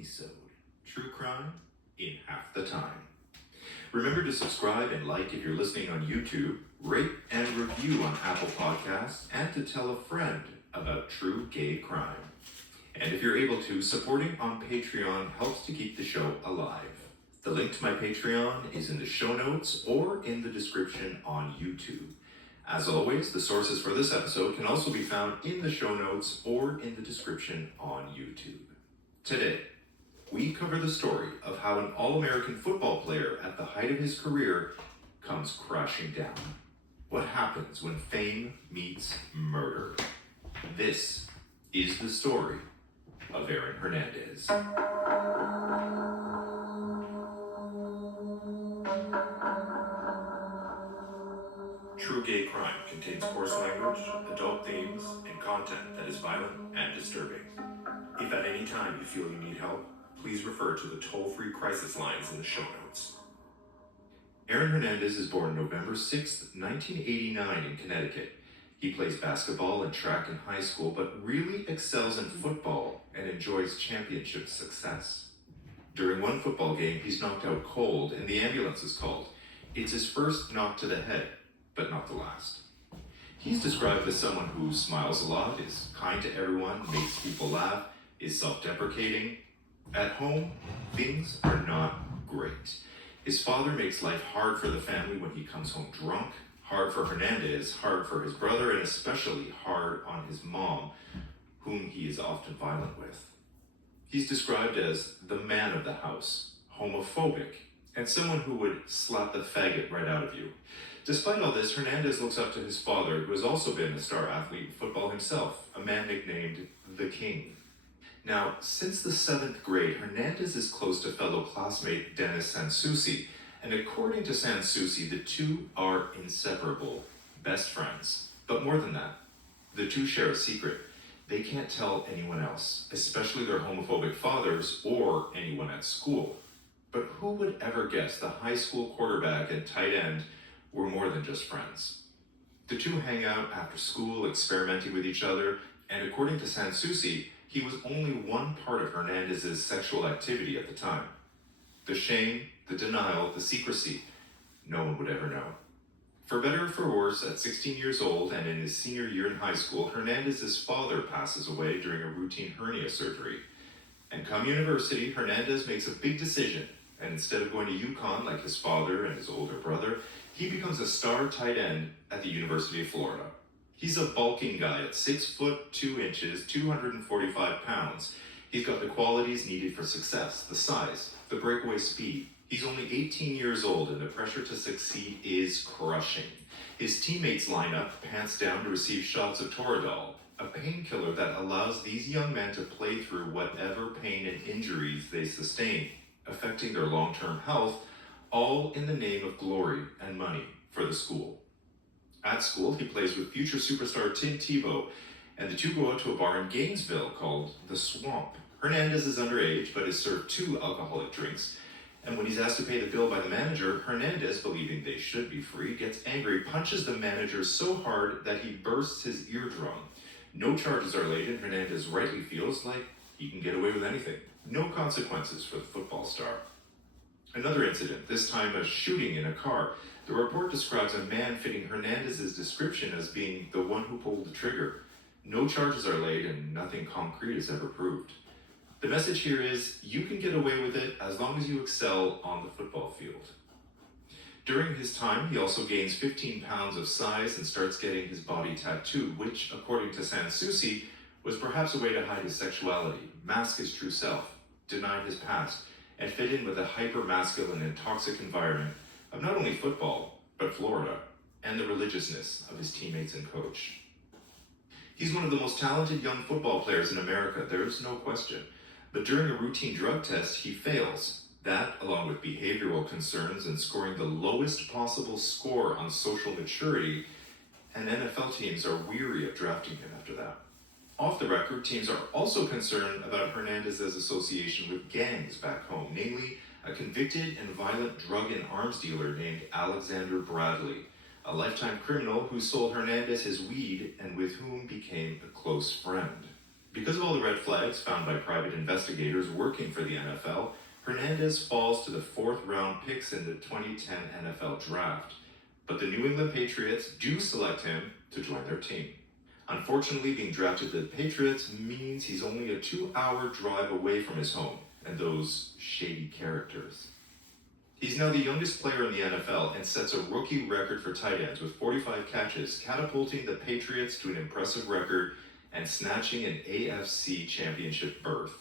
mini-sode. True crime in half the time. Remember to subscribe and like if you're listening on YouTube, rate and review on Apple Podcasts, and to tell a friend about true gay crime. And if you're able to, supporting on Patreon helps to keep the show alive. The link to my Patreon is in the show notes or in the description on YouTube. As always, the sources for this episode can also be found in the show notes or in the description on YouTube. Today, we cover the story of how an All-American football player at the height of his career comes crashing down. What happens when fame meets murder? This is the story of Aaron Hernandez. True gay crime contains coarse language, adult themes, and content that is violent and disturbing. If at any time you feel you need help, please refer to the toll-free crisis lines in the show notes. Aaron Hernandez is born November 6, 1989 in Connecticut. He plays basketball and track in high school, but really excels in football and enjoys championship success. During one football game, he's knocked out cold and the ambulance is called. It's his first knock to the head, but not the last. He's described as someone who smiles a lot, is kind to everyone, makes people laugh, is self-deprecating. At home, things are not great. His father makes life hard for the family when he comes home drunk, hard for Hernandez, hard for his brother, and especially hard on his mom, whom he is often violent with. He's described as the man of the house, homophobic, and someone who would slap the faggot right out of you. Despite all this, Hernandez looks up to his father, who has also been a star athlete in football himself, a man nicknamed the King. Now, since the 7th grade, Hernandez is close to fellow classmate Dennis Sansusi, and according to Sansusi, the two are inseparable, best friends. But more than that, the two share a secret. They can't tell anyone else, especially their homophobic fathers or anyone at school. But who would ever guess the high school quarterback and tight end were more than just friends? The two hang out after school, experimenting with each other, and according to Sansusi, he was only one part of Hernandez's sexual activity at the time. The shame, the denial, the secrecy, no one would ever know. For better or for worse, at 16 years old and in his senior year in high school, Hernandez's father passes away during a routine hernia surgery. And come university, Hernandez makes a big decision, and instead of going to UConn like his father and his older brother, he becomes a star tight end at the University of Florida. He's a bulking guy at 6 foot 2 inches, 245 pounds. He's got the qualities needed for success, the size, the breakaway speed. He's only 18 years old and the pressure to succeed is crushing. His teammates line up, pants down, to receive shots of Toradol, a painkiller that allows these young men to play through whatever pain and injuries they sustain, affecting their long-term health, all in the name of glory and money for the school. At school, he plays with future superstar Tim Tebow, and the two go out to a bar in Gainesville called The Swamp. Hernandez is underage, but is served 2 alcoholic drinks, and when he's asked to pay the bill by the manager, Hernandez, believing they should be free, gets angry, punches the manager so hard that he bursts his eardrum. No charges are laid, and Hernandez rightly feels like he can get away with anything. No consequences for the football star. Another incident, this time a shooting in a car. The report describes a man fitting Hernandez's description as being the one who pulled the trigger. No charges are laid and nothing concrete is ever proved. The message here is, you can get away with it as long as you excel on the football field. During his time, he also gains 15 pounds of size and starts getting his body tattooed, which, according to Sansusi, was perhaps a way to hide his sexuality, mask his true self, deny his past, and fit in with the hyper-masculine and toxic environment of not only football, but Florida, and the religiousness of his teammates and coach. He's one of the most talented young football players in America, there's no question. But during a routine drug test, he fails. That, along with behavioral concerns and scoring the lowest possible score on social maturity, and NFL teams are weary of drafting him after that. Off the record, teams are also concerned about Hernandez's association with gangs back home, namely a convicted and violent drug and arms dealer named Alexander Bradley, a lifetime criminal who sold Hernandez his weed and with whom became a close friend. Because of all the red flags found by private investigators working for the NFL, Hernandez falls to the 4th round picks in the 2010 NFL Draft. But the New England Patriots do select him to join their team. Unfortunately, being drafted to the Patriots means he's only a 2-hour drive away from his home and those shady characters. He's now the youngest player in the NFL and sets a rookie record for tight ends with 45 catches, catapulting the Patriots to an impressive record and snatching an AFC championship berth.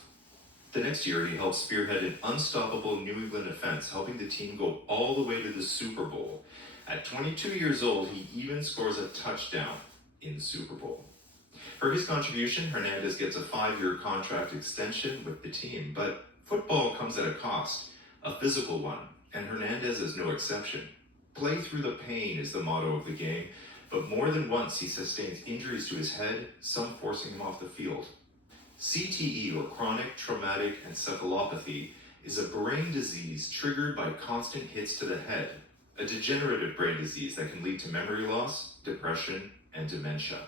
The next year, he helped spearhead an unstoppable New England offense, helping the team go all the way to the Super Bowl. At 22 years old, he even scores a touchdown in the Super Bowl. For his contribution, Hernandez gets a 5-year contract extension with the team, but football comes at a cost, a physical one, and Hernandez is no exception. Play through the pain is the motto of the game, but more than once he sustains injuries to his head, some forcing him off the field. CTE, or chronic traumatic encephalopathy, is a brain disease triggered by constant hits to the head, a degenerative brain disease that can lead to memory loss, depression, and dementia.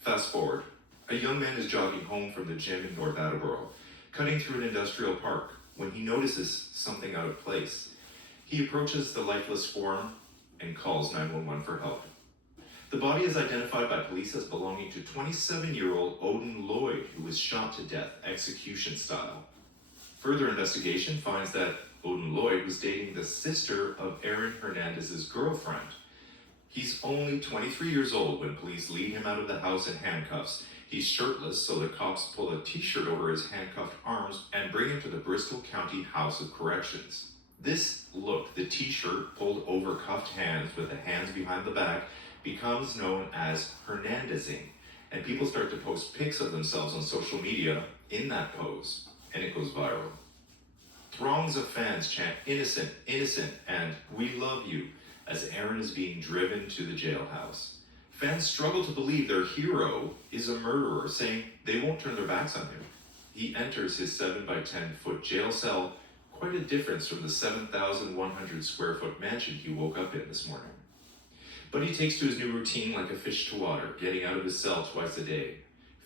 Fast forward, a young man is jogging home from the gym in North Attleboro, cutting through an industrial park, when he notices something out of place. He approaches the lifeless form and calls 911 for help. The body is identified by police as belonging to 27-year-old Odin Lloyd, who was shot to death, execution style. Further investigation finds that Odin Lloyd was dating the sister of Aaron Hernandez's girlfriend. He's only 23 years old when police lead him out of the house in handcuffs. He's shirtless, so the cops pull a t-shirt over his handcuffed arms and bring him to the Bristol County House of Corrections. This look, the t-shirt pulled over cuffed hands with the hands behind the back, becomes known as Hernandezing, and people start to post pics of themselves on social media in that pose, and it goes viral. Throngs of fans chant "innocent, innocent," and "we love you" as Aaron is being driven to the jailhouse. Fans struggle to believe their hero is a murderer, saying they won't turn their backs on him. He enters his 7-by-10-foot jail cell, quite a difference from the 7,100 square foot mansion he woke up in this morning. But he takes to his new routine like a fish to water, getting out of his cell twice a day,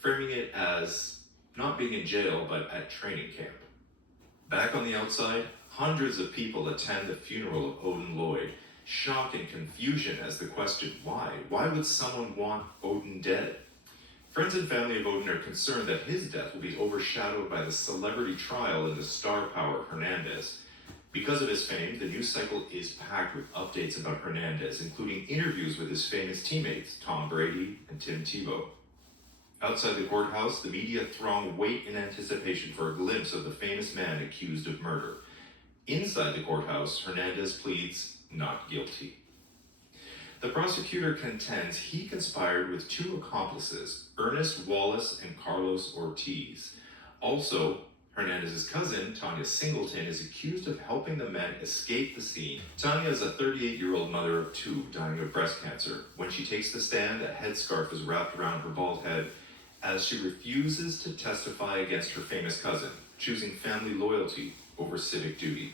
framing it as not being in jail, but at training camp. Back on the outside, hundreds of people attend the funeral of Odin Lloyd, shock and confusion as the question, why? Why would someone want Odin dead? Friends and family of Odin are concerned that his death will be overshadowed by the celebrity trial and the star power of Hernandez. Because of his fame, the news cycle is packed with updates about Hernandez, including interviews with his famous teammates, Tom Brady and Tim Tebow. Outside the courthouse, the media throng wait in anticipation for a glimpse of the famous man accused of murder. Inside the courthouse, Hernandez pleads not guilty. The prosecutor contends he conspired with 2 accomplices, Ernest Wallace and Carlos Ortiz. Also, Hernandez's cousin, Tanya Singleton, is accused of helping the men escape the scene. Tanya is a 38-year-old mother of 2 dying of breast cancer. When she takes the stand, a headscarf is wrapped around her bald head as she refuses to testify against her famous cousin, choosing family loyalty over civic duty.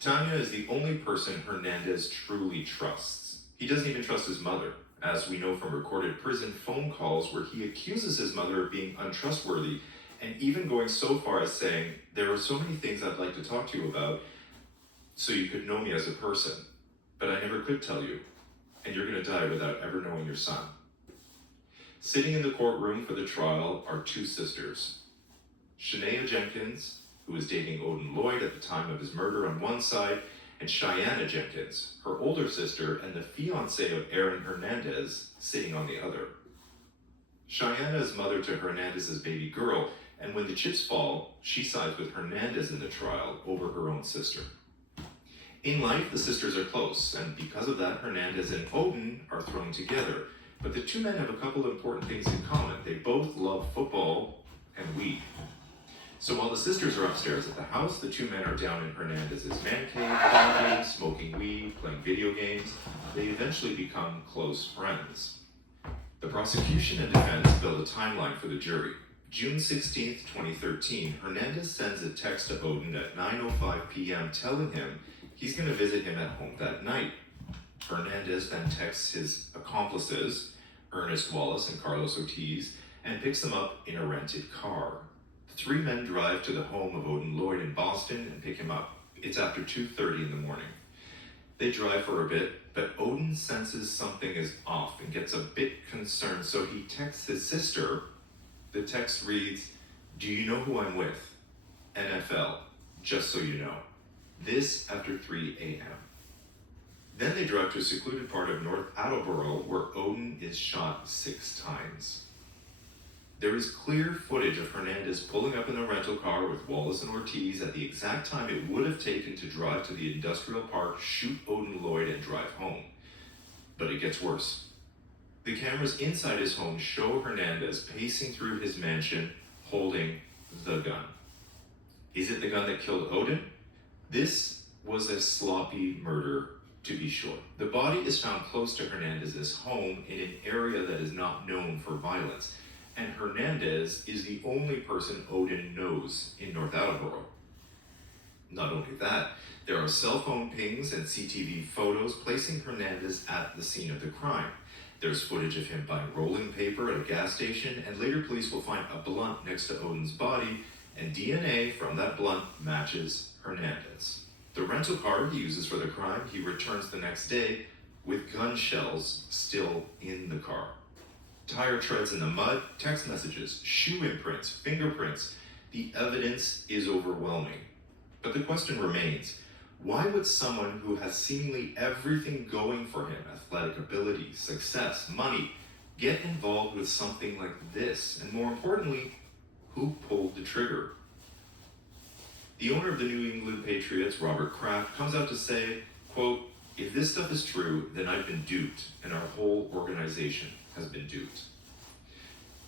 Tanya is the only person Hernandez truly trusts. He doesn't even trust his mother, as we know from recorded prison phone calls where he accuses his mother of being untrustworthy, and even going so far as saying, "There are so many things I'd like to talk to you about so you could know me as a person, but I never could tell you, and you're going to die without ever knowing your son." Sitting in the courtroom for the trial are 2 sisters. Shania Jenkins, who was dating Odin Lloyd at the time of his murder on one side, and Cheyenne Jenkins, her older sister and the fiancée of Aaron Hernandez, sitting on the other. Cheyenne is mother to Hernandez's baby girl, and when the chips fall, she sides with Hernandez in the trial over her own sister. In life, the sisters are close, and because of that, Hernandez and Odin are thrown together. But the 2 men have a couple of important things in common. They both love football and weed. So while the sisters are upstairs at the house, the 2 men are down in Hernandez's man cave, partying, smoking weed, playing video games. They eventually become close friends. The prosecution and defense build a timeline for the jury. June 16, 2013, Hernandez sends a text to Odin at 9:05 p.m. telling him he's going to visit him at home that night. Hernandez then texts his accomplices, Ernest Wallace and Carlos Ortiz, and picks them up in a rented car. The three men drive to the home of Odin Lloyd in Boston and pick him up. It's after 2:30 in the morning. They drive for a bit, but Odin senses something is off and gets a bit concerned, so he texts his sister. The text reads, "Do you know who I'm with? NFL, just so you know." This after 3 a.m. Then they drive to a secluded part of North Attleboro where Odin is shot 6 times. There is clear footage of Hernandez pulling up in a rental car with Wallace and Ortiz at the exact time it would have taken to drive to the industrial park, shoot Odin Lloyd, and drive home. But it gets worse. The cameras inside his home show Hernandez pacing through his mansion holding the gun. Is it the gun that killed Odin? This was a sloppy murder, to be sure. The body is found close to Hernandez's home in an area that is not known for violence, and Hernandez is the only person Odin knows in North Attleboro. Not only that, there are cell phone pings and CTV photos placing Hernandez at the scene of the crime. There's footage of him buying rolling paper at a gas station, and later police will find a blunt next to Odin's body, and DNA from that blunt matches Hernandez. The rental car he uses for the crime, he returns the next day with gun shells still in the car. Tire treads in the mud, text messages, shoe imprints, fingerprints. The evidence is overwhelming. But the question remains, why would someone who has seemingly everything going for him, athletic ability, success, money, get involved with something like this? And more importantly, who pulled the trigger? The owner of the New England Patriots, Robert Kraft, comes out to say, quote, "If this stuff is true, then I've been duped, and our whole organization has been duped."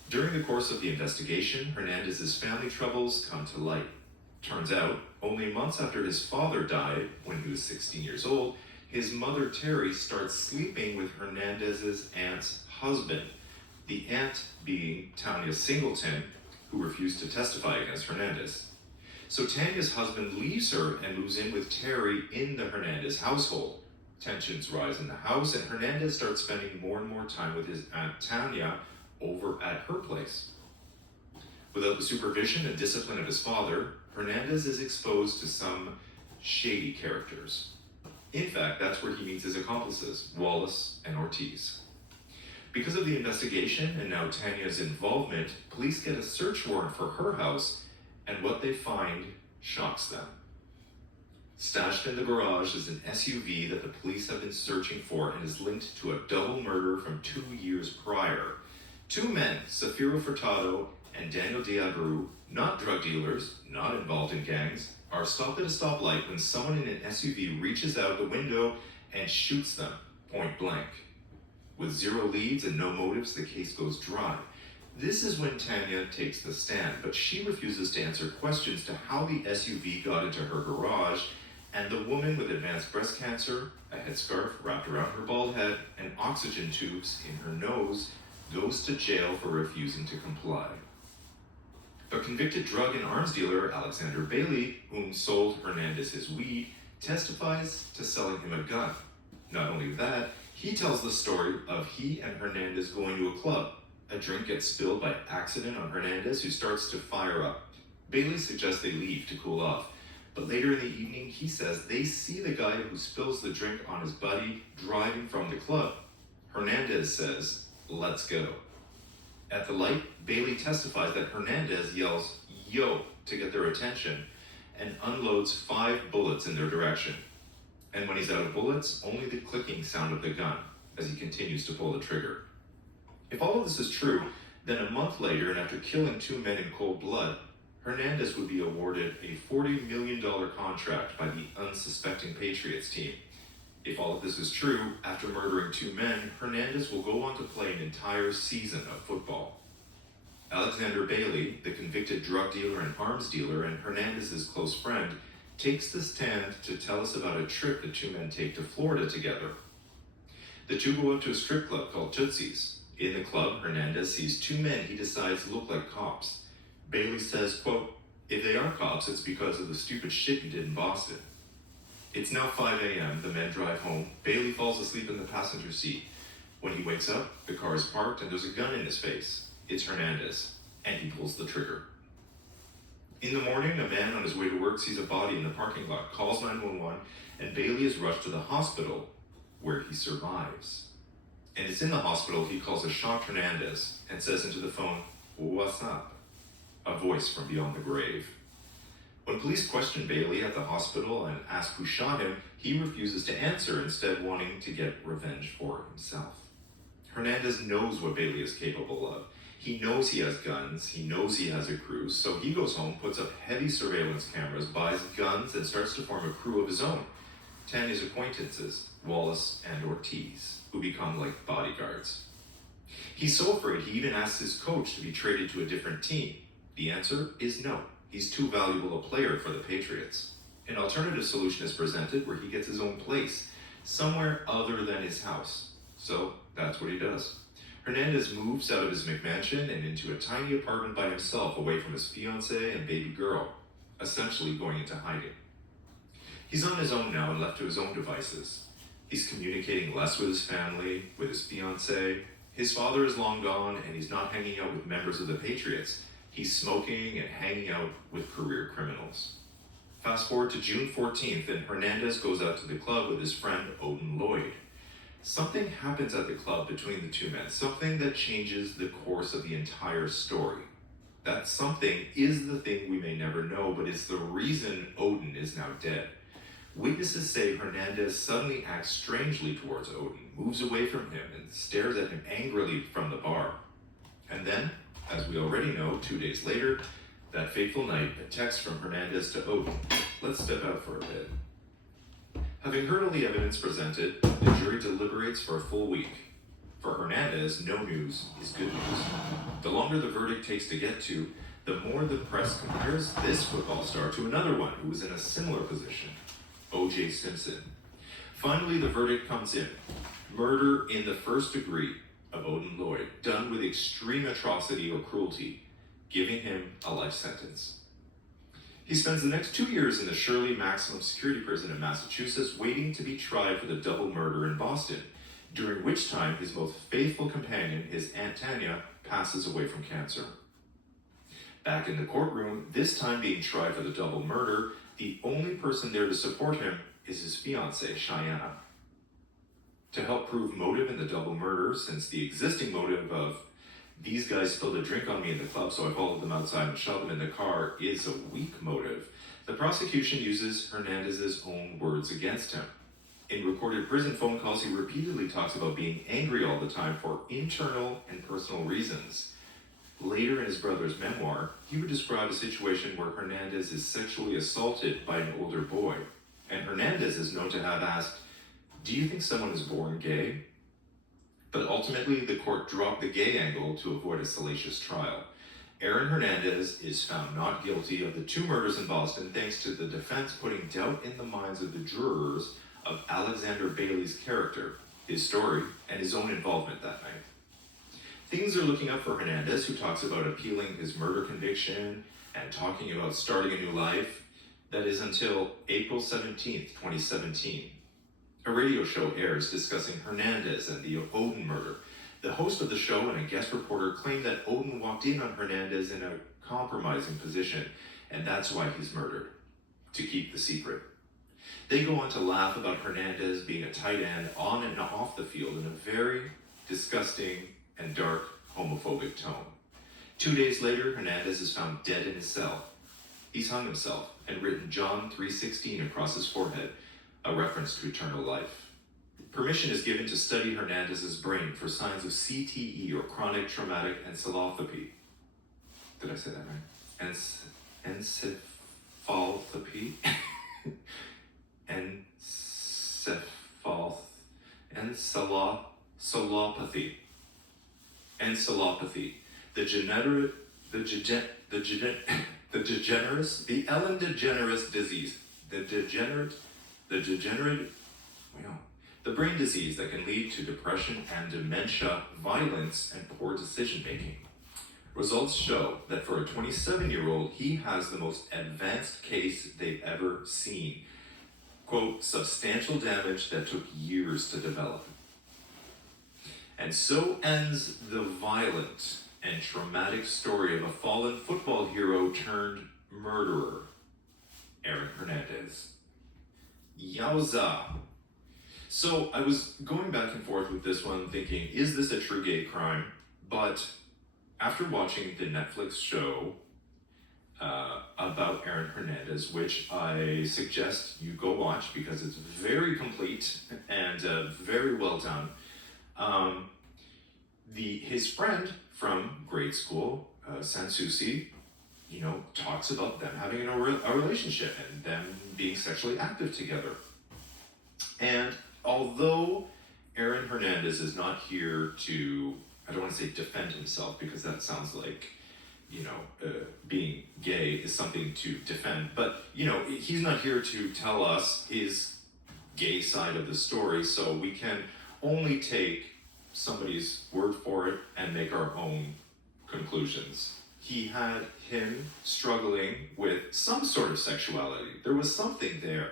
During the course of the investigation, Hernandez's family troubles come to light. Turns out, only months after his father died, when he was 16 years old, his mother Terry starts sleeping with Hernandez's aunt's husband, the aunt being Tanya Singleton, who refused to testify against Hernandez. So Tanya's husband leaves her and moves in with Terry in the Hernandez household. Tensions rise in the house, and Hernandez starts spending more and more time with his aunt Tanya over at her place. Without the supervision and discipline of his father, Hernandez is exposed to some shady characters. In fact, that's where he meets his accomplices, Wallace and Ortiz. Because of the investigation and now Tanya's involvement, police get a search warrant for her house, and what they find shocks them. Stashed in the garage is an SUV that the police have been searching for and is linked to a double murder from 2 years prior. 2 men, Safiro Furtado and Daniel Diabru, not drug dealers, not involved in gangs, are stopped at a stoplight when someone in an SUV reaches out the window and shoots them point blank. With 0 leads and no motives, the case goes dry. This is when Tanya takes the stand, but she refuses to answer questions to how the SUV got into her garage, and the woman with advanced breast cancer, a headscarf wrapped around her bald head, and oxygen tubes in her nose goes to jail for refusing to comply. But convicted drug and arms dealer Alexander Bailey, whom sold Hernandez his weed, testifies to selling him a gun. Not only that, he tells the story of he and Hernandez going to a club. A drink gets spilled by accident on Hernandez, who starts to fire up. Bailey suggests they leave to cool off, but later in the evening, he says they see the guy who spills the drink on his buddy driving from the club. Hernandez says, "Let's go." At the light, Bailey testifies that Hernandez yells, "Yo," to get their attention, and unloads 5 bullets in their direction. And when he's out of bullets, only the clicking sound of the gun as he continues to pull the trigger. If all of this is true, then a month later, and after killing 2 men in cold blood, Hernandez would be awarded a $40 million contract by the unsuspecting Patriots team. If all of this is true, after murdering 2 men, Hernandez will go on to play an entire season of football. Alexander Bailey, the convicted drug dealer and arms dealer and Hernandez's close friend, takes the stand to tell us about a trip the 2 men take to Florida together. The 2 go up to a strip club called Tootsie's. In the club, Hernandez sees 2 men he decides look like cops. Bailey says, quote, "If they are cops, it's because of the stupid shit you did in Boston." It's now 5 a.m., the men drive home. Bailey falls asleep in the passenger seat. When he wakes up, the car is parked and there's a gun in his face. It's Hernandez, and he pulls the trigger. In the morning, a man on his way to work sees a body in the parking lot, calls 911, and Bailey is rushed to the hospital, where he survives. And it's in the hospital he calls a shocked Hernandez and says into the phone, "What's up?" A voice from beyond the grave. When police question Bailey at the hospital and ask who shot him, he refuses to answer, instead wanting to get revenge for himself. Hernandez knows what Bailey is capable of. He knows he has guns, he knows he has a crew, so he goes home, puts up heavy surveillance cameras, buys guns, and starts to form a crew of his own. Tanya's acquaintances, Wallace and Ortiz, who become like bodyguards. He's so afraid he even asks his coach to be traded to a different team. The answer is no. He's too valuable a player for the Patriots. An alternative solution is presented where he gets his own place, somewhere other than his house. So that's what he does. Hernandez moves out of his McMansion and into a tiny apartment by himself, away from his fiancée and baby girl, essentially going into hiding. He's on his own now and left to his own devices. He's communicating less with his family, with his fiancée. His father is long gone, and he's not hanging out with members of the Patriots. He's smoking and hanging out with career criminals. Fast forward to June 14th, and Hernandez goes out to the club with his friend Odin Lloyd. Something happens at the club between the two men, something that changes the course of the entire story. That something is the thing we may never know, but it's the reason Odin is now dead. Witnesses say Hernandez suddenly acts strangely towards Odin, moves away from him, and stares at him angrily from the bar. And then, as we already know, 2 days later, that fateful night, a text from Hernandez to Odin. Let's step out for a bit. Having heard all the evidence presented, the jury deliberates for a full week. For Hernandez, no news is good news. The longer the verdict takes to get to, the more the press compares this football star to another one who was in a similar position, O.J. Simpson. Finally, the verdict comes in. Murder in the first degree of Odin Lloyd, done with extreme atrocity or cruelty, giving him a life sentence. He spends the next 2 years in the Shirley Maximum Security Prison in Massachusetts, waiting to be tried for the double murder in Boston, during which time his most faithful companion, his Aunt Tanya, passes away from cancer. Back in the courtroom, this time being tried for the double murder, the only person there to support him is his fiancée, Cheyenne. To help prove motive in the double murder, since the existing motive of "these guys spilled a drink on me in the club, so I followed them outside and shoved them in the car" is a weak motive, the prosecution uses Hernandez's own words against him. In recorded prison phone calls, he repeatedly talks about being angry all the time for internal and personal reasons. Later in his brother's memoir, he would describe a situation where Hernandez is sexually assaulted by an older boy, and Hernandez is known to have asked, "Do you think someone is born gay?" But ultimately, the court dropped the gay angle to avoid a salacious trial. Aaron Hernandez is found not guilty of the 2 murders in Boston, thanks to the defense putting doubt in the minds of the jurors of Alexander Bailey's character, his story, and his own involvement that night. Things are looking up for Hernandez, who talks about appealing his murder conviction and talking about starting a new life. That is until April 17th, 2017. A radio show airs discussing Hernandez and the Odin murder. The host of the show and a guest reporter claim that Odin walked in on Hernandez in a compromising position, and that's why he's murdered, to keep the secret. They go on to laugh about Hernandez being a tight end on and off the field in a very disgusting and dark homophobic tone. 2 days later, Hernandez is found dead in his cell. He's hung himself and written John 3:16 across his forehead, a reference to eternal life. Permission is given to study Hernandez's brain for signs of CTE, or chronic traumatic encephalopathy. Did I say that right? Encephalopathy? Encephalopathy. The Ellen DeGeneres disease. The brain disease that can lead to depression and dementia, violence, and poor decision-making. Results show that for a 27-year-old, he has the most advanced case they've ever seen. Quote, substantial damage that took years to develop. And so ends the violent and traumatic story of a fallen football hero turned murderer, Aaron Hernandez. Yowza! So I was going back and forth with this one thinking, is this a true gay crime? But after watching the Netflix show about Aaron Hernandez, which I suggest you go watch because it's very complete and very well done, his friend from grade school, Sansusi, talks about them having a relationship and them being sexually active together. And although Aaron Hernandez is not here to, I don't want to say defend himself because that sounds like, being gay is something to defend, but, he's not here to tell us his gay side of the story, so we can only take somebody's word for it and make our own conclusions. He had him struggling with some sort of sexuality. There was something there.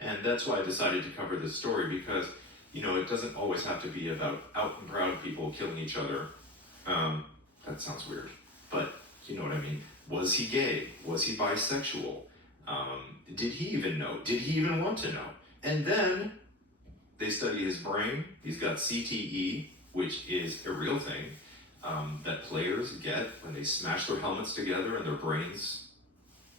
And that's why I decided to cover this story because, it doesn't always have to be about out and proud people killing each other. That sounds weird, but you know what I mean. Was he gay? Was he bisexual? Did he even know? Did he even want to know? And then they study his brain. He's got CTE, which is a real thing that players get when they smash their helmets together and their brains,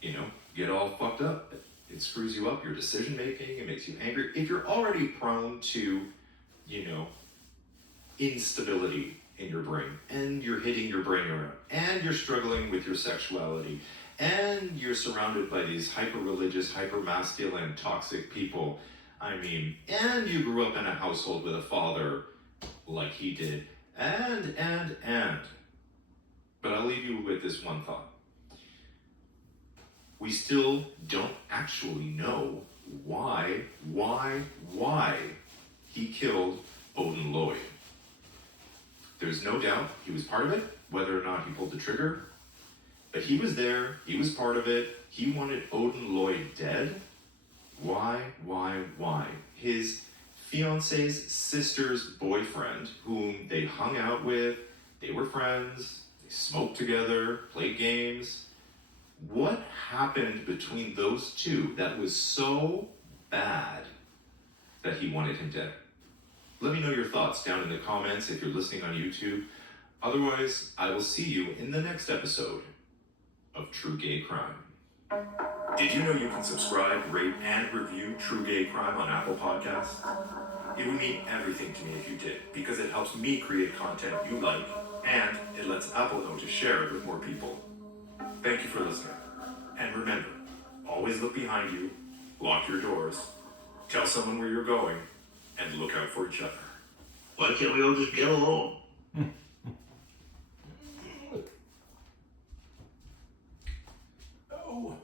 get all fucked up. It screws you up, your decision making, it makes you angry. If you're already prone to, instability in your brain, and you're hitting your brain around, and you're struggling with your sexuality, and you're surrounded by these hyper-religious, hyper-masculine, toxic people, and you grew up in a household with a father like he did, and. But I'll leave you with this one thought. We still don't actually know why he killed Odin Lloyd. There's no doubt he was part of it, whether or not he pulled the trigger, but he was there, he was part of it, he wanted Odin Lloyd dead. Why? His fiance's sister's boyfriend, whom they hung out with, they were friends, they smoked together, played games. What happened between those two that was so bad that he wanted him dead? Let me know your thoughts down in the comments if you're listening on YouTube. Otherwise, I will see you in the next episode of True Gay Crime. Did you know you can subscribe, rate, and review True Gay Crime on Apple Podcasts? It would mean everything to me if you did, because it helps me create content you like, and it lets Apple know to share it with more people. Thank you for listening. And remember, always look behind you, lock your doors, tell someone where you're going, and look out for each other. Why can't we all just get along? Oh.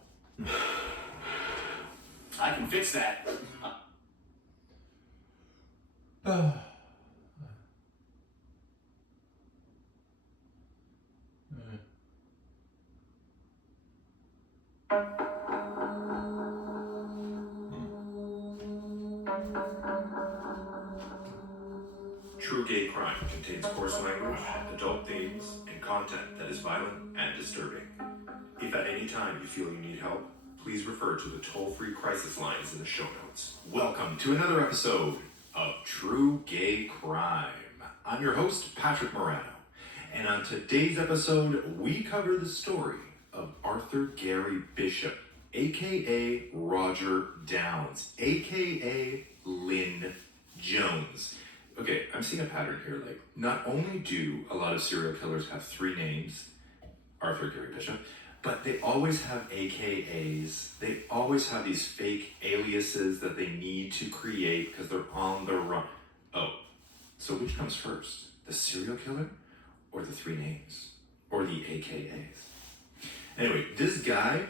I can fix that. True Gay Crime contains coarse language, adult themes, and content that is violent and disturbing. If at any time you feel you need help, please refer to the toll-free crisis lines in the show notes. Welcome to another episode of True Gay Crime. I'm your host, Patrick Morano, and on today's episode, we cover the story of Arthur Gary Bishop, aka Roger Downs, aka Lynn Jones. Okay, I'm seeing a pattern here. Like, not only do a lot of serial killers have three names, Arthur Gary Bishop, but they always have AKAs. They always have these fake aliases that they need to create because they're on the run. Oh, so which comes first? The serial killer or the three names? Or the AKAs? Anyway, this guy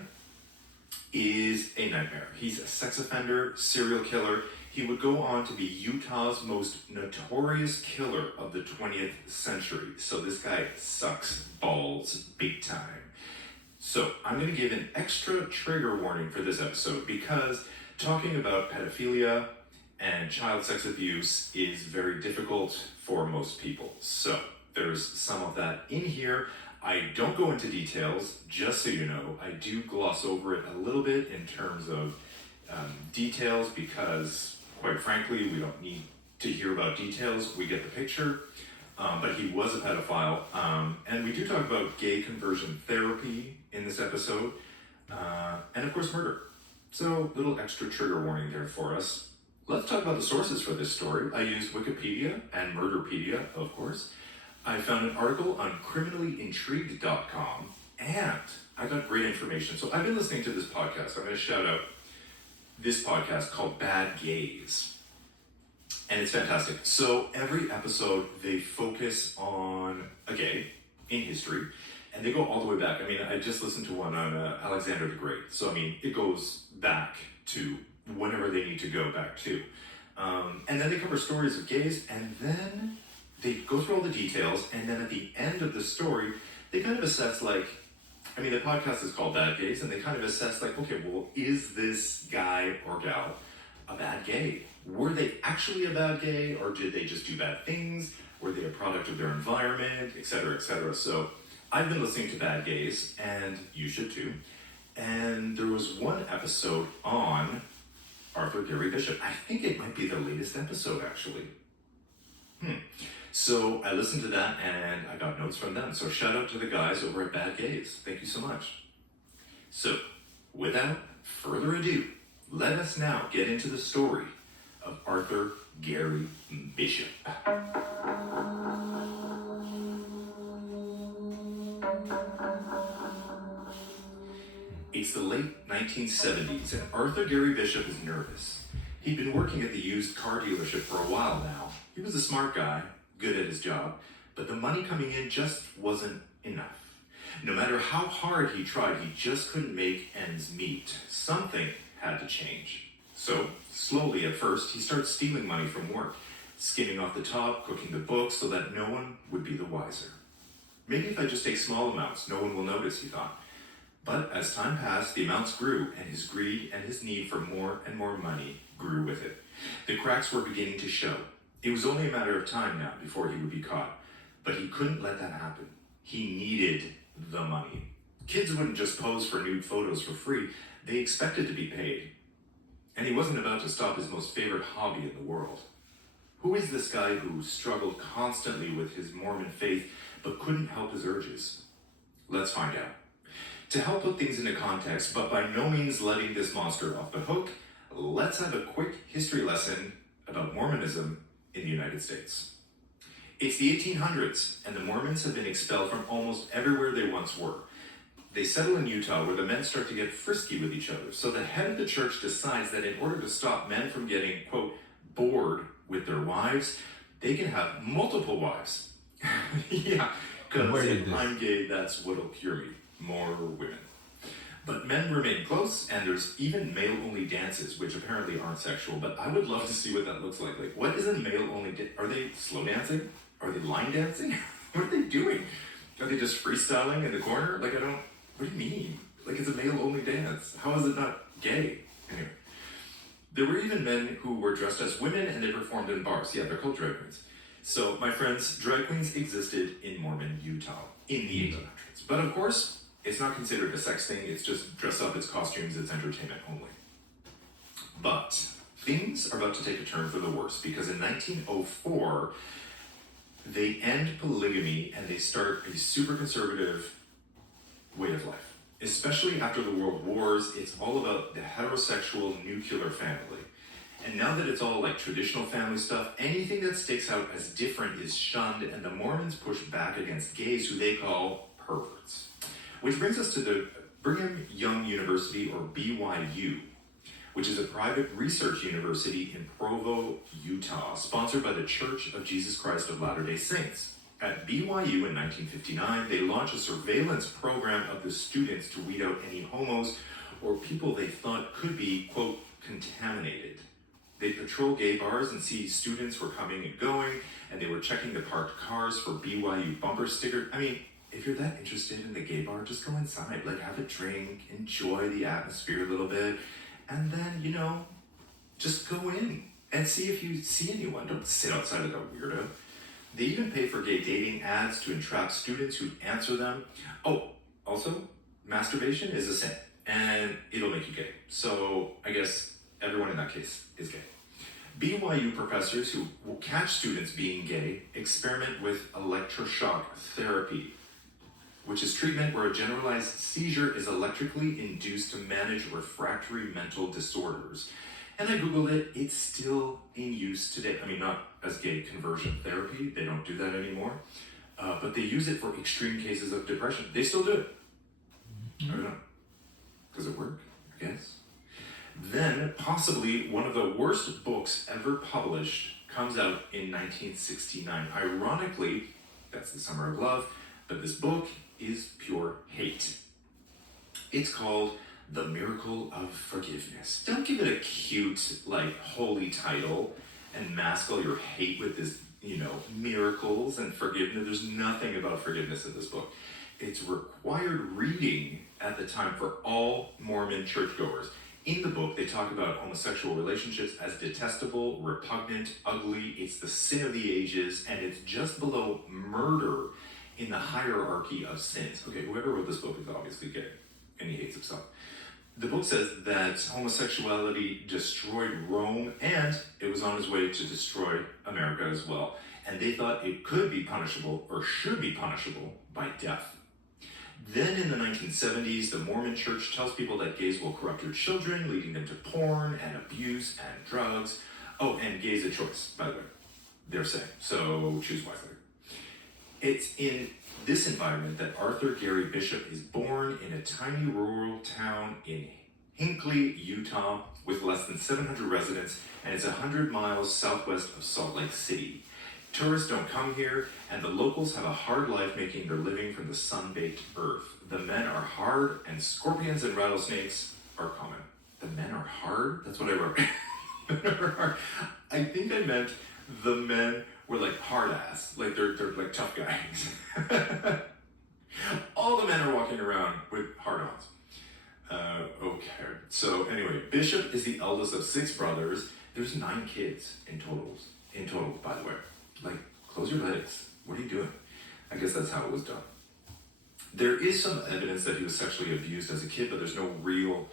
is a nightmare. He's a sex offender, serial killer. He would go on to be Utah's most notorious killer of the 20th century. So this guy sucks balls big time. So I'm going to give an extra trigger warning for this episode because talking about pedophilia and child sex abuse is very difficult for most people. So there's some of that in here. I don't go into details, just so you know. I do gloss over it a little bit in terms of details because, quite frankly, we don't need to hear about details. We get the picture. But he was a pedophile. And we do talk about gay conversion therapy in this episode. And of course, murder. So, little extra trigger warning there for us. Let's talk about the sources for this story. I used Wikipedia and Murderpedia, of course. I found an article on criminallyintrigued.com, and I got great information. So I've been listening to this podcast. I'm going to shout out this podcast called Bad Gays. And it's fantastic. So every episode, they focus on a gay in history, and they go all the way back. I mean, I just listened to one on Alexander the Great. So, I mean, it goes back to whenever they need to go back to. And then they cover stories of gays, and then they go through all the details, and then at the end of the story, they kind of assess, like, I mean, the podcast is called Bad Gays, and they kind of assess, like, okay, well, is this guy or gal a bad gay? Were they actually a bad gay, or did they just do bad things? Were they a product of their environment, et cetera, et cetera? So I've been listening to Bad Gays, and you should too. And there was one episode on Arthur Gary Bishop. I think it might be the latest episode, actually. So I listened to that, and I got notes from them. So shout out to the guys over at Bad Gays. Thank you so much. So without further ado, let us now get into the story of Arthur Gary Bishop. It's the late 1970s, and Arthur Gary Bishop is nervous. He'd been working at the used car dealership for a while now. He was a smart guy, good at his job, but the money coming in just wasn't enough. No matter how hard he tried, he just couldn't make ends meet. Something had to change. So, slowly at first, he started stealing money from work, skimming off the top, cooking the books so that no one would be the wiser. Maybe if I just take small amounts, no one will notice, he thought. But as time passed, the amounts grew, and his greed and his need for more and more money grew with it. The cracks were beginning to show. It was only a matter of time now before he would be caught. But he couldn't let that happen. He needed the money. Kids wouldn't just pose for nude photos for free. They expected to be paid. And he wasn't about to stop his most favorite hobby in the world. Who is this guy who struggled constantly with his Mormon faith but couldn't help his urges? Let's find out. To help put things into context, but by no means letting this monster off the hook, let's have a quick history lesson about Mormonism in the United States. It's the 1800s, and the Mormons have been expelled from almost everywhere they once were. They settle in Utah, where the men start to get frisky with each other. So the head of the church decides that in order to stop men from getting, quote, bored with their wives, they can have multiple wives. Yeah, because if I'm gay, that's what'll cure me. More women. But men remain close, and there's even male-only dances, which apparently aren't sexual, but I would love to see what that looks like. Like, what is a male-only Are they slow dancing? Are they line dancing? What are they doing? Are they just freestyling in the corner? Like, what do you mean? Like, it's a male-only dance. How is it not gay? Anyway. There were even men who were dressed as women, and they performed in bars. Yeah, they're called drag queens. So, my friends, drag queens existed in Mormon Utah in the 1800s. But of course, it's not considered a sex thing. It's just dress up, it's costumes, it's entertainment only. But things are about to take a turn for the worse, because in 1904, they end polygamy and they start a super conservative way of life. Especially after the World Wars, it's all about the heterosexual nuclear family. And now that it's all like traditional family stuff, anything that sticks out as different is shunned, and the Mormons push back against gays, who they call perverts. Which brings us to the Brigham Young University, or BYU, which is a private research university in Provo, Utah, sponsored by the Church of Jesus Christ of Latter-day Saints. At BYU in 1959, they launched a surveillance program of the students to weed out any homos or people they thought could be, quote, contaminated. They'd patrol gay bars and see students were coming and going, and they were checking the parked cars for BYU bumper stickers. I mean, if you're that interested in the gay bar, just go inside, like have a drink, enjoy the atmosphere a little bit, and then, just go in and see if you see anyone. Don't sit outside like a weirdo. They even pay for gay dating ads to entrap students who answer them. Oh, also, masturbation is a sin, and it'll make you gay. So I guess everyone in that case is gay. BYU professors who will catch students being gay experiment with electroshock therapy, which is treatment where a generalized seizure is electrically induced to manage refractory mental disorders. And I Googled it, it's still in use today. I mean, not as gay conversion therapy, they don't do that anymore, but they use it for extreme cases of depression. They still do it. I don't know. Does it work? I guess. Then, possibly one of the worst books ever published comes out in 1969. Ironically, that's The Summer of Love, but this book is pure hate. It's called The Miracle of Forgiveness. Don't give it a cute, holy title and mask all your hate with this, miracles and forgiveness. There's nothing about forgiveness in this book. It's required reading at the time for all Mormon churchgoers. In the book, they talk about homosexual relationships as detestable, repugnant, ugly. It's the sin of the ages, and it's just below murder in the hierarchy of sins. Okay, whoever wrote this book is obviously gay, and he hates himself. The book says that homosexuality destroyed Rome, and it was on its way to destroy America as well. And they thought it could be punishable, or should be punishable, by death. Then in the 1970s, the Mormon church tells people that gays will corrupt your children, leading them to porn and abuse and drugs. Oh, and gay's a choice, by the way. They're saying, so choose wisely. It's in this environment that Arthur Gary Bishop is born in a tiny rural town in Hinckley, Utah, with less than 700 residents, and it's 100 miles southwest of Salt Lake City. Tourists don't come here, and the locals have a hard life making their living from the sun-baked earth. The men are hard, and scorpions and rattlesnakes are common. The men are hard? That's what I wrote. I think I meant the men were hard ass, they're tough guys. All the men are walking around with hard-ons. Okay, so anyway, Bishop is the eldest of 6 brothers. There's 9 kids in total, by the way. Close your legs. What are you doing? I guess that's how it was done. There is some evidence that he was sexually abused as a kid, but there's no real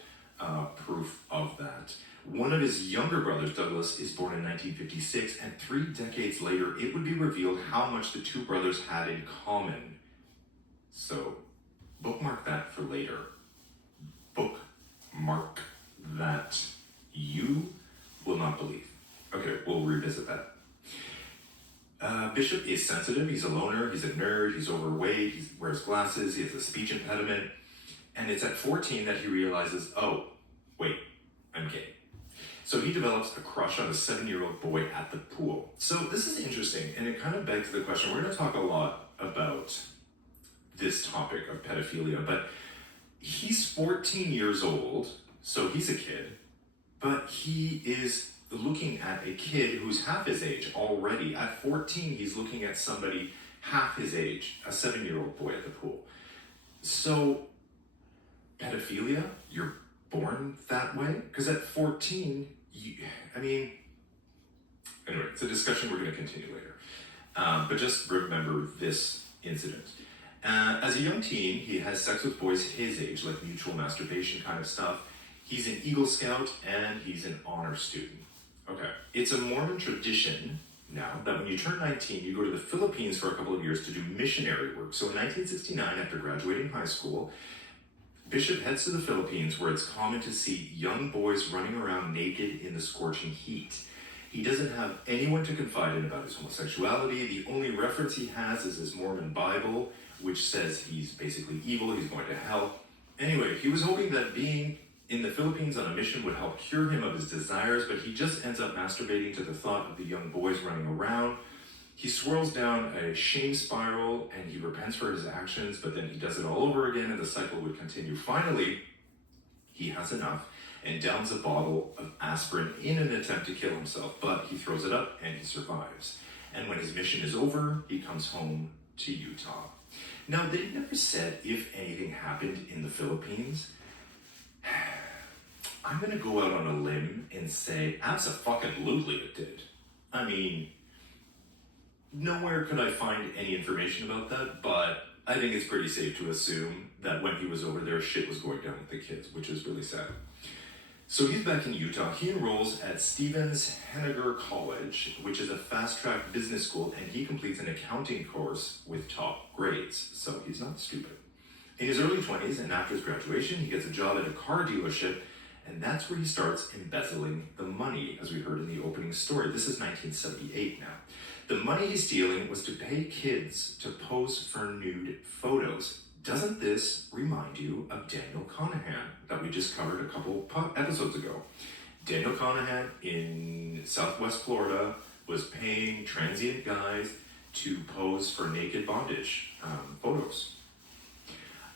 proof of that. One of his younger brothers, Douglas, is born in 1956, and 3 decades later, it would be revealed how much the 2 brothers had in common. So, bookmark that for later. Bookmark that. You will not believe. Okay, we'll revisit that. Bishop is sensitive, he's a loner, he's a nerd, he's overweight, he wears glasses, he has a speech impediment, and it's at 14 that he realizes, oh, wait, I'm gay. So he develops a crush on a 7-year-old boy at the pool. So this is interesting, and it kind of begs the question. We're going to talk a lot about this topic of pedophilia, but he's 14 years old, so he's a kid, but he is looking at a kid who's half his age already. At 14, he's looking at somebody half his age, a 7-year-old boy at the pool. So, pedophilia, you're born that way? Because at 14, anyway, it's a discussion we're going to continue later. But just remember this incident. As a young teen, he has sex with boys his age, like mutual masturbation kind of stuff. He's an Eagle Scout, and he's an honor student. Okay, it's a Mormon tradition now that when you turn 19, you go to the Philippines for a couple of years to do missionary work. So in 1969, after graduating high school, Bishop heads to the Philippines, where it's common to see young boys running around naked in the scorching heat. He doesn't have anyone to confide in about his homosexuality. The only reference he has is his Mormon Bible, which says he's basically evil, he's going to hell. Anyway, he was hoping that being in the Philippines on a mission would help cure him of his desires, but he just ends up masturbating to the thought of the young boys running around. He swirls down a shame spiral, and he repents for his actions, but then he does it all over again, and the cycle would continue. Finally, he has enough and downs a bottle of aspirin in an attempt to kill himself, but he throws it up and he survives. And when his mission is over, he comes home to Utah. Now, they never said if anything happened in the Philippines. I'm going to go out on a limb and say abso-fucking-lutely it did. I mean, Nowhere could I find any information about that, but I think it's pretty safe to assume that when he was over there, shit was going down with the kids, which is really sad. So he's back in Utah. He enrolls at Stevens Henniger College, which is a fast-track business school, and he completes an accounting course with top grades, so he's not stupid. In his early 20s, and after his graduation, he gets a job at a car dealership, and that's where he starts embezzling the money, as we heard in the opening story. This is 1978 now. The money he's stealing was to pay kids to pose for nude photos. Doesn't this remind you of Daniel Conahan that we just covered a couple episodes ago? Daniel Conahan in Southwest Florida was paying transient guys to pose for naked bondage photos.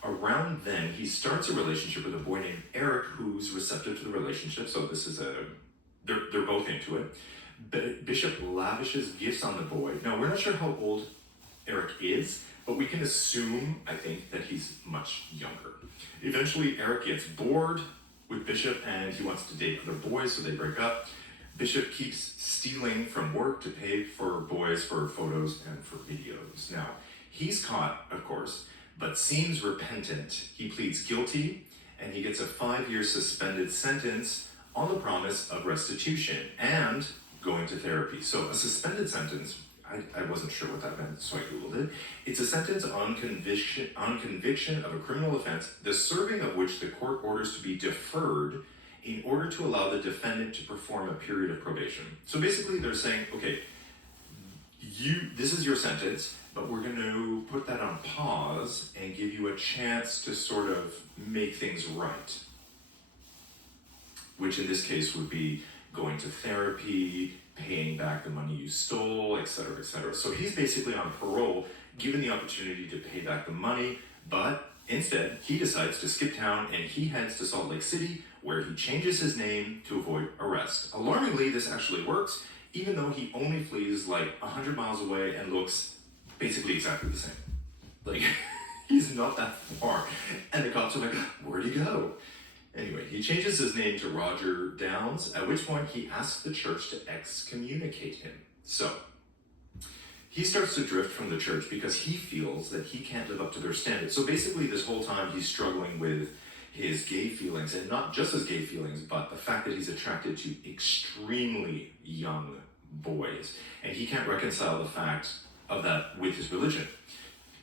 Around then, he starts a relationship with a boy named Eric who's receptive to the relationship, so this is they're both into it. Bishop lavishes gifts on the boy. Now, we're not sure how old Eric is, but we can assume, I think, that he's much younger. Eventually, Eric gets bored with Bishop and he wants to date other boys, so they break up. Bishop keeps stealing from work to pay for boys for photos and for videos. Now, he's caught, of course, but seems repentant. He pleads guilty and he gets a 5-year suspended sentence on the promise of restitution and going to therapy. So a suspended sentence, I wasn't sure what that meant, so I Googled it. It's a sentence on conviction of a criminal offense, the serving of which the court orders to be deferred in order to allow the defendant to perform a period of probation. So basically they're saying, okay, this is your sentence, but we're going to put that on pause and give you a chance to sort of make things right. Which in this case would be going to therapy, paying back the money you stole, etc., etc. So he's basically on parole, given the opportunity to pay back the money, but instead he decides to skip town and he heads to Salt Lake City, where he changes his name to avoid arrest. Alarmingly, this actually works, even though he only flees like 100 miles away and looks basically exactly the same. Like, he's not that far. And the cops are like, where'd he go? Anyway, he changes his name to Roger Downs, at which point he asks the church to excommunicate him. So, he starts to drift from the church because he feels that he can't live up to their standards. So basically, this whole time he's struggling with his gay feelings, and not just his gay feelings, but the fact that he's attracted to extremely young boys. And he can't reconcile the fact of that with his religion.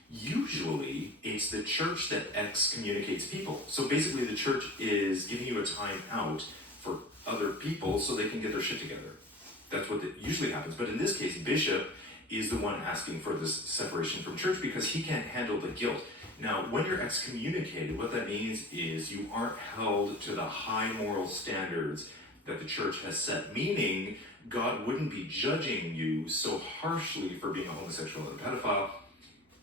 Usually, it's the church that excommunicates people. So basically, the church is giving you a time out for other people so they can get their shit together. That's what usually happens. But in this case, Bishop is the one asking for this separation from church because he can't handle the guilt. Now, when you're excommunicated, what that means is you aren't held to the high moral standards that the church has set, meaning God wouldn't be judging you so harshly for being a homosexual and a pedophile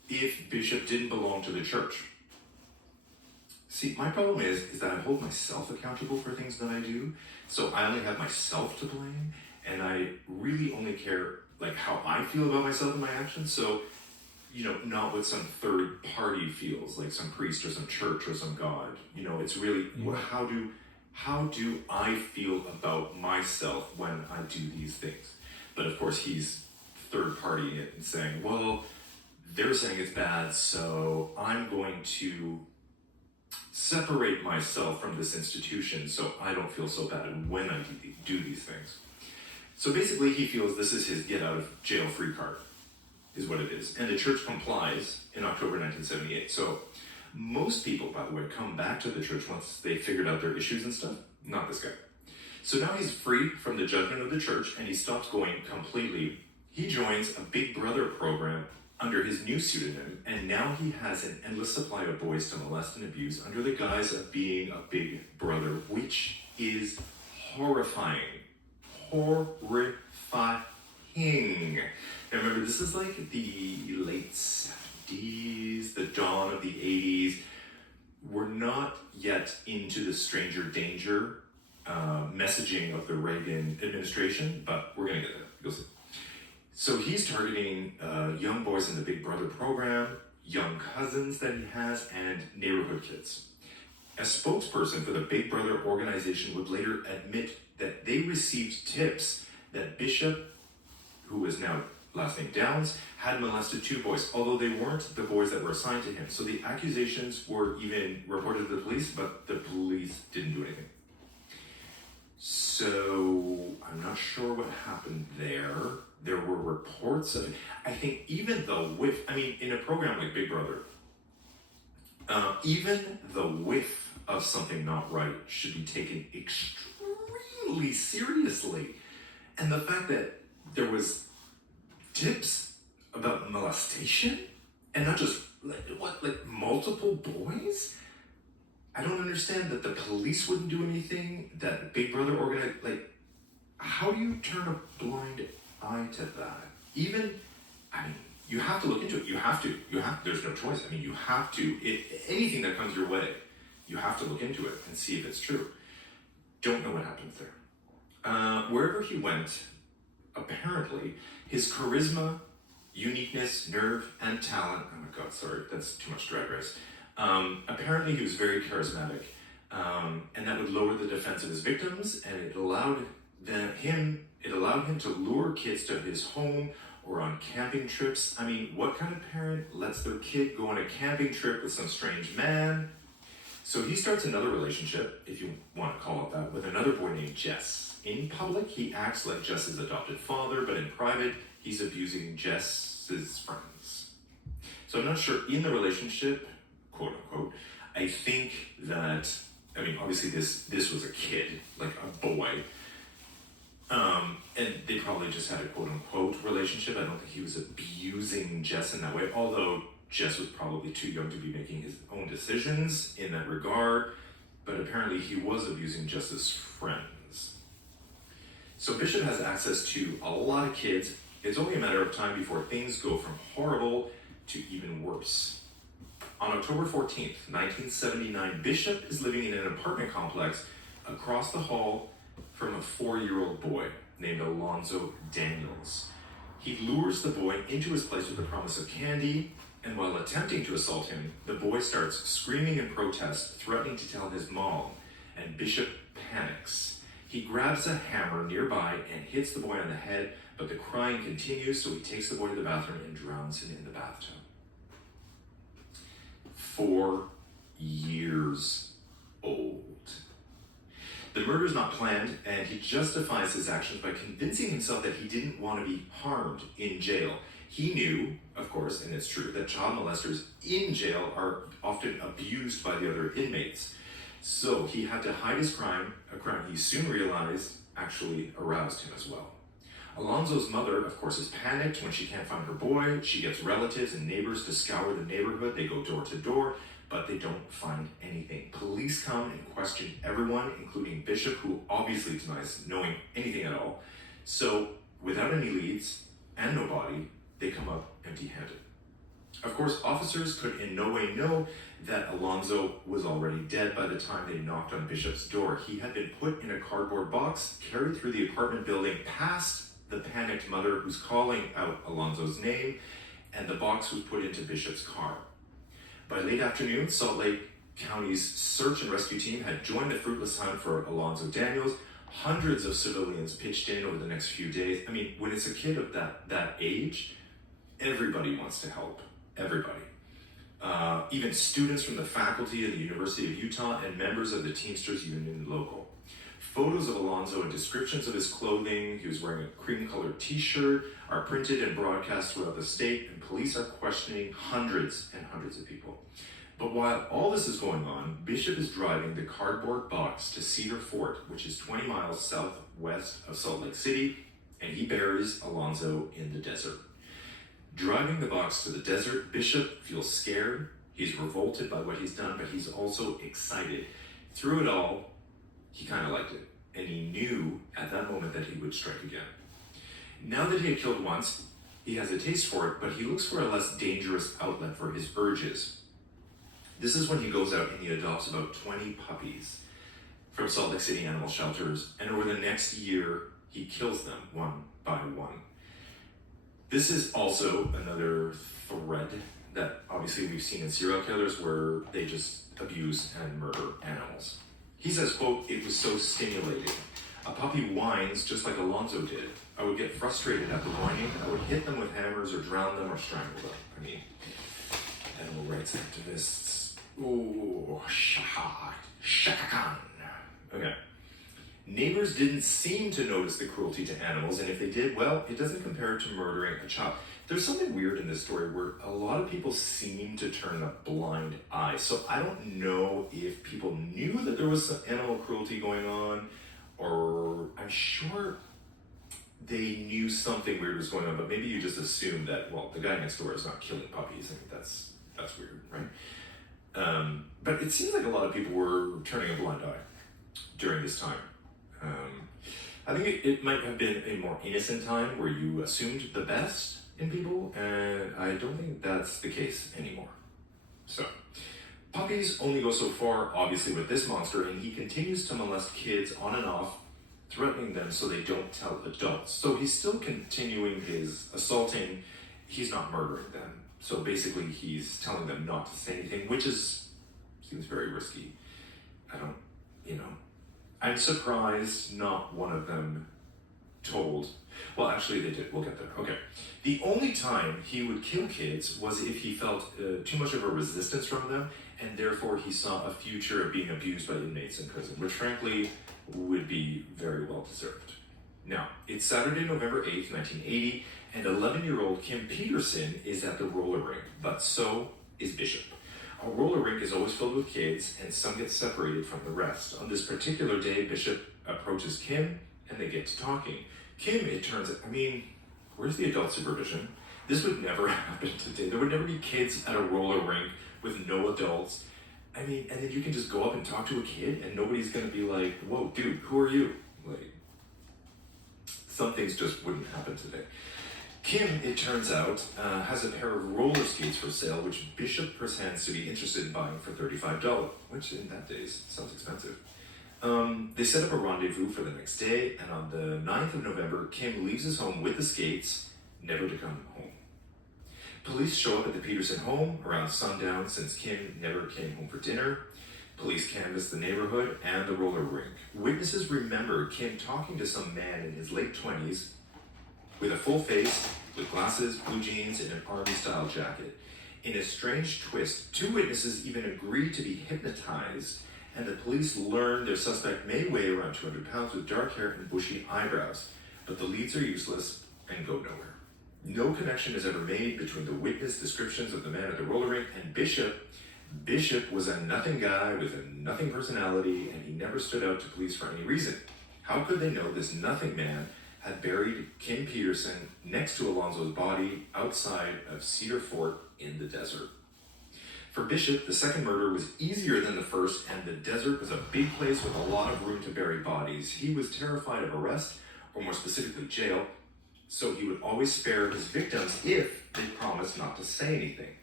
if Bishop didn't belong to the church. See, my problem is that I hold myself accountable for things that I do, so I only have myself to blame, and I really only care like how I feel about myself and my actions, so, not what some third party feels, like some priest or some church or some God. It's really, how do I feel about myself when I do these things? But of course, he's third partying it and saying, well, they're saying it's bad, so I'm going to separate myself from this institution so I don't feel so bad when I do these things. So basically, he feels this is his get out of jail free card, is what it is. And the church complies in October 1978. So most people, by the way, come back to the church once they figured out their issues and stuff. Not this guy. So now he's free from the judgment of the church and he stops going completely. He joins a Big Brother program under his new pseudonym, and now he has an endless supply of boys to molest and abuse under the guise of being a big brother, which is horrifying. Horrifying. Now remember, this is like the late 70s, the dawn of the 80s. We're not yet into the stranger danger messaging of the Reagan administration, but we're going to get there. You'll see. So he's targeting young boys in the Big Brother program, young cousins that he has, and neighborhood kids. A spokesperson for the Big Brother organization would later admit that they received tips that Bishop, who is now last name Downs, had molested 2 boys, although they weren't the boys that were assigned to him. So the accusations were even reported to the police, but the police didn't do anything. So I'm not sure what happened there. There were reports of it. I think even the whiff, I mean, in a program like Big Brother, even the whiff of something not right should be taken extremely seriously. And the fact that there was tips about molestation, and not just like multiple boys? I don't understand that the police wouldn't do anything, that Big Brother organized, how do you turn a blind eye to that? Even, I mean, you have to look into it. You have to, there's no choice. I mean, you have to, anything that comes your way, you have to look into it and see if it's true. Don't know what happens there. Wherever he went, apparently, his charisma, uniqueness, nerve, and talent, oh my God, sorry, that's too much Drag Race. Apparently he was very charismatic, and that would lower the defense of his victims, and it allowed him to lure kids to his home or on camping trips. I mean, what kind of parent lets their kid go on a camping trip with some strange man? So he starts another relationship, if you want to call it that, with another boy named Jess. In public, he acts like Jess's adopted father, but in private, he's abusing Jess's friends. So I'm not sure in the relationship, quote unquote, I think that, I mean, obviously this was a kid, like a boy, and they probably just had a quote unquote relationship. I don't think he was abusing Jess in that way, although Jess was probably too young to be making his own decisions in that regard, but apparently he was abusing Jess's friends. So Bishop has access to a lot of kids. It's only a matter of time before things go from horrible to even worse. On October 14th, 1979, Bishop is living in an apartment complex across the hall from a 4-year-old boy named Alonzo Daniels. He lures the boy into his place with the promise of candy, and while attempting to assault him, the boy starts screaming in protest, threatening to tell his mom, and Bishop panics. He grabs a hammer nearby and hits the boy on the head, but the crying continues, so he takes the boy to the bathroom and drowns him in the bathtub. 4 years old. The murder is not planned, and he justifies his actions by convincing himself that he didn't want to be harmed in jail. He knew, of course, and it's true, that child molesters in jail are often abused by the other inmates. So he had to hide his crime, a crime he soon realized actually aroused him as well. Alonzo's mother, of course, is panicked when she can't find her boy. She gets relatives and neighbors to scour the neighborhood. They go door to door, but they don't find anything. Police come and question everyone, including Bishop, who obviously denies knowing anything at all. So, without any leads and no body, they come up empty-handed. Of course, officers could in no way know that Alonzo was already dead by the time they knocked on Bishop's door. He had been put in a cardboard box, carried through the apartment building, past the panicked mother who's calling out Alonzo's name, and the box was put into Bishop's car. By late afternoon, Salt Lake County's search and rescue team had joined the fruitless hunt for Alonzo Daniels. Hundreds of civilians pitched in over the next few days. I mean, when it's a kid of that age, everybody wants to help. Everybody. Even students from the faculty of the University of Utah and members of the Teamsters Union local. Photos of Alonzo and descriptions of his clothing, he was wearing a cream-colored t-shirt, are printed and broadcast throughout the state, and police are questioning hundreds and hundreds of people. But while all this is going on, Bishop is driving the cardboard box to Cedar Fort, which is 20 miles southwest of Salt Lake City, and he buries Alonzo in the desert. Driving the box to the desert, Bishop feels scared, he's revolted by what he's done, but he's also excited. Through it all, he kind of liked it, and he knew at that moment that he would strike again. Now that he had killed once, he has a taste for it, but he looks for a less dangerous outlet for his urges. This is when he goes out and he adopts about 20 puppies from Salt Lake City animal shelters, and over the next year, he kills them one by one. This is also another thread that obviously we've seen in serial killers where they just abuse and murder animals. He says, quote, "It was so stimulating. A puppy whines just like Alonzo did. I would get frustrated at the whining. I would hit them with hammers or drown them or strangle them. I mean, animal rights activists. Ooh, Shaka Khan. Okay. Neighbors didn't seem to notice the cruelty to animals, and if they did, well, it doesn't compare to murdering a child. There's something weird in this story where a lot of people seem to turn a blind eye. So I don't know if people knew that there was some animal cruelty going on, or I'm sure they knew something weird was going on, but maybe you just assume that, well, the guy next door is not killing puppies. I think that's weird, right? But it seems like a lot of people were turning a blind eye during this time. I think it might have been a more innocent time where you assumed the best in people, and I don't think that's the case anymore. So, puppies only go so far, obviously, with this monster, and he continues to molest kids on and off, threatening them so they don't tell adults. So he's still continuing his assaulting. He's not murdering them. So basically, he's telling them not to say anything, which seems very risky. I'm surprised not one of them told. Well, actually, they did. We'll get there. Okay. The only time he would kill kids was if he felt too much of a resistance from them, and therefore he saw a future of being abused by inmates in prison, which frankly would be very well deserved. Now, it's Saturday, November 8th, 1980, and 11-year-old Kim Peterson is at the roller rink, but so is Bishop. A roller rink is always filled with kids, and some get separated from the rest. On this particular day, Bishop approaches Kim, and they get to talking. Kim, it turns out, where's the adult supervision? This would never happen today. There would never be kids at a roller rink with no adults. And then you can just go up and talk to a kid, and nobody's gonna be like, whoa, dude, who are you? Like, some things just wouldn't happen today. Kim, it turns out, has a pair of roller skates for sale, which Bishop pretends to be interested in buying for $35, which in that days sounds expensive. They set up a rendezvous for the next day, and on the 9th of November, Kim leaves his home with the skates, never to come home. Police show up at the Peterson home around sundown since Kim never came home for dinner. Police canvass the neighborhood and the roller rink. Witnesses remember Kim talking to some man in his late 20s with a full face, with glasses, blue jeans, and an army-style jacket. In a strange twist, two witnesses even agree to be hypnotized, and the police learn their suspect may weigh around 200 pounds with dark hair and bushy eyebrows, but the leads are useless and go nowhere. No connection is ever made between the witness descriptions of the man at the roller rink and Bishop. Bishop was a nothing guy with a nothing personality, and he never stood out to police for any reason. How could they know this nothing man had buried Kim Peterson next to Alonzo's body outside of Cedar Fort in the desert? For Bishop, the second murder was easier than the first, and the desert was a big place with a lot of room to bury bodies. He was terrified of arrest, or more specifically jail, so he would always spare his victims if they promised not to say anything.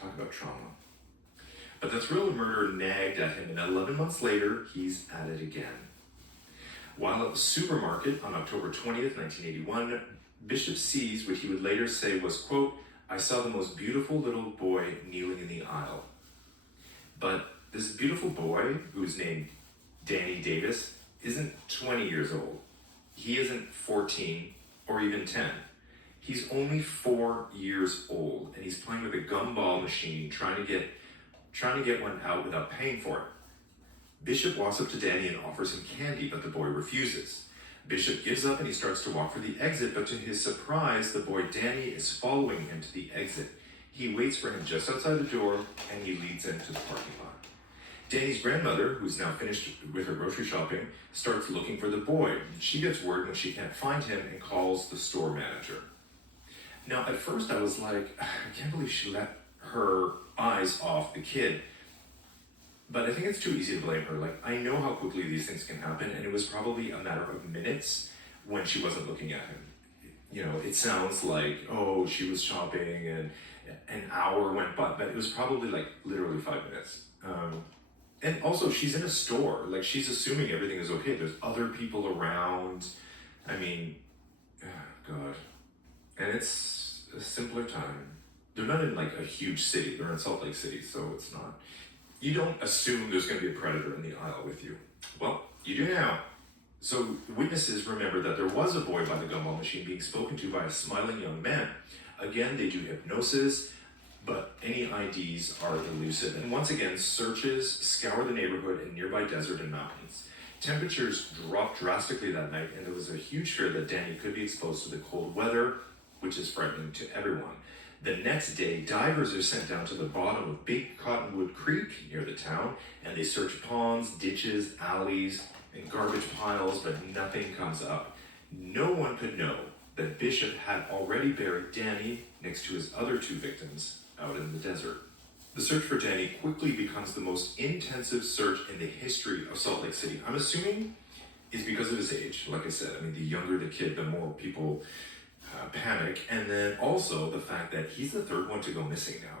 Talk about trauma. But the thrill of murder nagged at him, and 11 months later, he's at it again. While at the supermarket on October 20th, 1981, Bishop sees what he would later say was, quote, "I saw the most beautiful little boy kneeling in the aisle." But this beautiful boy, who's named Danny Davis, isn't 20 years old. He isn't 14 or even 10. He's only 4 years old, and he's playing with a gumball machine, trying to get one out without paying for it. Bishop walks up to Danny and offers him candy, but the boy refuses. Bishop gives up and he starts to walk for the exit, but to his surprise, the boy Danny is following him to the exit. He waits for him just outside the door, and he leads him to the parking lot. Danny's grandmother, who's now finished with her grocery shopping, starts looking for the boy. She gets word when she can't find him and calls the store manager. Now, at first I was like, I can't believe she let her eyes off the kid. But I think it's too easy to blame her. I know how quickly these things can happen, and it was probably a matter of minutes when she wasn't looking at him. It sounds like, oh, she was shopping and an hour went by, but it was probably literally 5 minutes. And also, she's in a store. She's assuming everything is okay. There's other people around. God. And it's a simpler time. They're not in a huge city. They're in Salt Lake City, so it's not. You don't assume there's going to be a predator in the aisle with you. Well, you do now. So witnesses remember that there was a boy by the gumball machine being spoken to by a smiling young man. Again, they do hypnosis, but any IDs are elusive. And once again, searches scour the neighborhood and nearby desert and mountains. Temperatures dropped drastically that night, and there was a huge fear that Danny could be exposed to the cold weather, which is frightening to everyone. The next day, divers are sent down to the bottom of Big Cottonwood Creek near the town, and they search ponds, ditches, alleys, and garbage piles, but nothing comes up. No one could know that Bishop had already buried Danny next to his other two victims out in the desert. The search for Danny quickly becomes the most intensive search in the history of Salt Lake City. I'm assuming it's because of his age. Like I said, I mean, the younger the kid, the more people panic. And then also the fact that he's the third one to go missing now.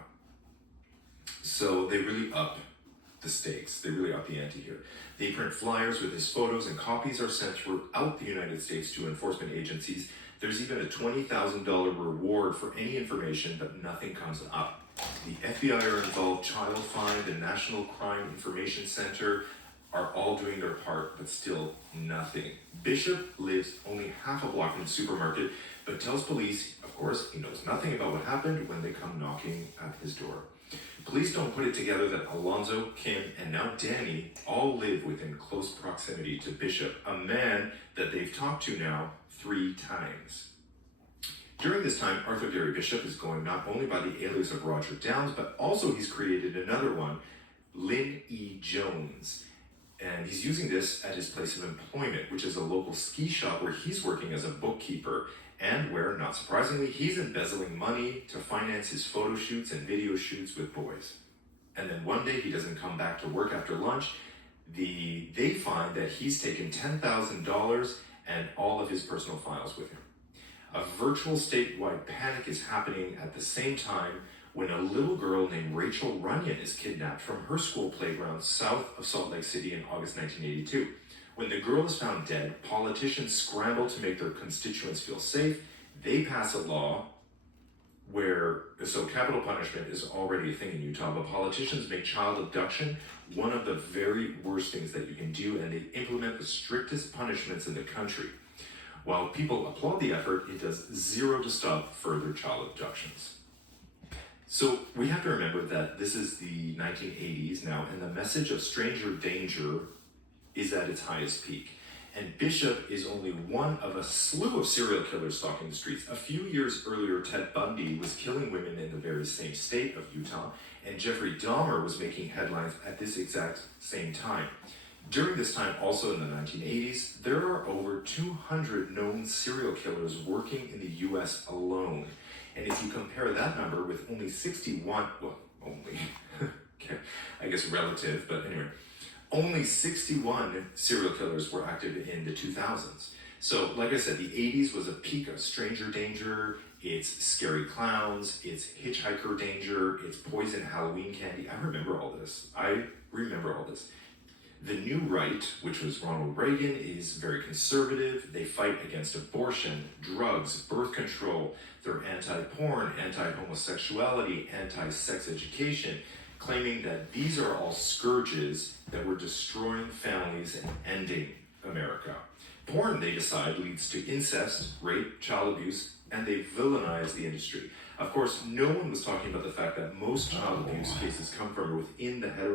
So they really up the stakes. They really up the ante here. They print flyers with his photos, and copies are sent throughout the United States to enforcement agencies. There's even a $20,000 reward for any information, but nothing comes up. The FBI are involved, Child Find, the National Crime Information Center are all doing their part, but still nothing. Bishop lives only half a block from the supermarket, but tells police, of course, he knows nothing about what happened when they come knocking at his door. Police don't put it together that Alonzo, Kim, and now Danny all live within close proximity to Bishop, a man that they've talked to now 3 times. During this time, Arthur Gary Bishop is going not only by the alias of Roger Downs, but also he's created another one, Lynn E. Jones. And he's using this at his place of employment, which is a local ski shop where he's working as a bookkeeper, and where, not surprisingly, he's embezzling money to finance his photo shoots and video shoots with boys. And then one day he doesn't come back to work after lunch. They find that he's taken $10,000 and all of his personal files with him. A virtual statewide panic is happening at the same time when a little girl named Rachel Runyon is kidnapped from her school playground south of Salt Lake City in August 1982. When the girl is found dead, politicians scramble to make their constituents feel safe. They pass a law so capital punishment is already a thing in Utah, but politicians make child abduction one of the very worst things that you can do, and they implement the strictest punishments in the country. While people applaud the effort, it does zero to stop further child abductions. So we have to remember that this is the 1980s now, and the message of stranger danger is at its highest peak. And Bishop is only one of a slew of serial killers stalking the streets. A few years earlier, Ted Bundy was killing women in the very same state of Utah, and Jeffrey Dahmer was making headlines at this exact same time. During this time, also in the 1980s, there are over 200 known serial killers working in the US alone. And if you compare that number with only 61, okay, I guess relative, but anyway, only 61 serial killers were active in the 2000s. So, like I said, the 80s was a peak of stranger danger, it's scary clowns, it's hitchhiker danger, it's poison Halloween candy. I remember all this. The new right, which was Ronald Reagan, is very conservative. They fight against abortion, drugs, birth control. They're anti-porn, anti-homosexuality, anti-sex education, claiming that these are all scourges that were destroying families and ending America. Porn, they decide, leads to incest, rape, child abuse, and they villainize the industry. Of course, no one was talking about the fact that most child abuse cases come from within the heterosexual